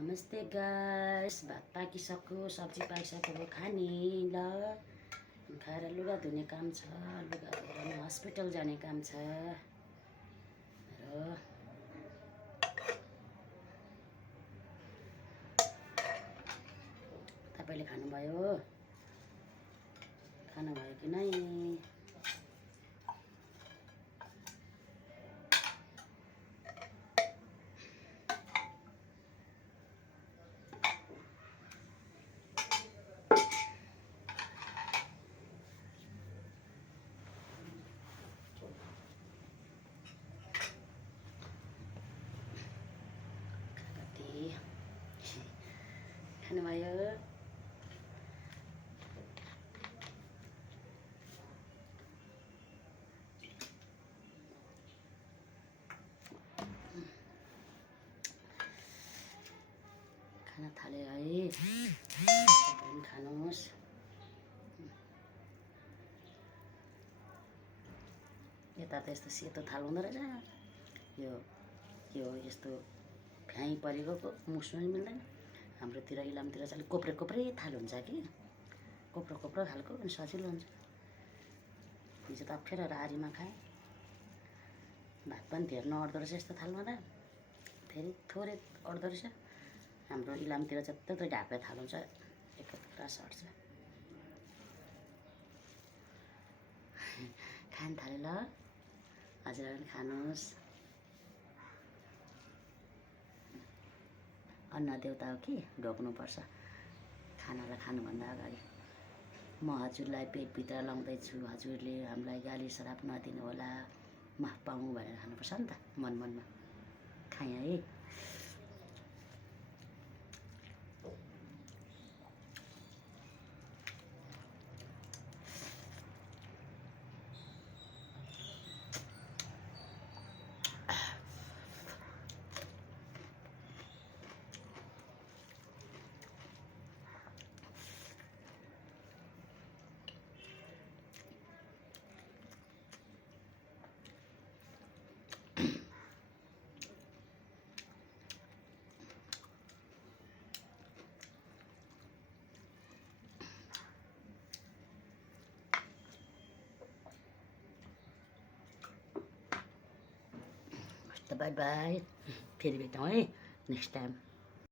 नमस्ते गाइस, भात पाकिसक्यो, सब्जी पाकिसक्यो, खाने ल खाएर लुगा धुने काम छ। लुगा धुएर हस्पिटल जाने काम छ र तपाईले खानुभयो? खानुभयो कि नै? खानुभयो? खाना थाले है, खानुहोस्। यता त यस्तो सेतो थाल हुँदो रहेछ। यो के हो यस्तो फ्याइ परेको मुस्नु मिल्दैन। हाम्रोतिर इलामतिर चाहिँ कोप्रे कोप्रे थाल हुन्छ कि, कोप्रो कोप्रो खालको, अनि सजिलो हुन्छ। हिजो त अप्ठ्यारो आरीमा खाएँ, भात पनि धेर नअट्दो रहेछ यस्तो थालमा त, फेरि थोरै अट्दो रहेछ। हाम्रो इलामतिर जत्रो ढाक्रे थाल हुन्छ एकत्र सर्छ। खान थाले ल, हजुरहरू पनि खानुहोस्। अन्न देउता हो कि ढोक्नुपर्छ खानालाई खानुभन्दा अगाडि। म हजुरलाई पेटभित्र लाउँदैछु, हजुरले हामीलाई गाली श्राप नदिनु होला, माफ पाऊँ भनेर खानुपर्छ नि त, मन मनमा। खाएँ है। बाई बाई, फेरि भेटौँ है नेक्स्ट टाइम।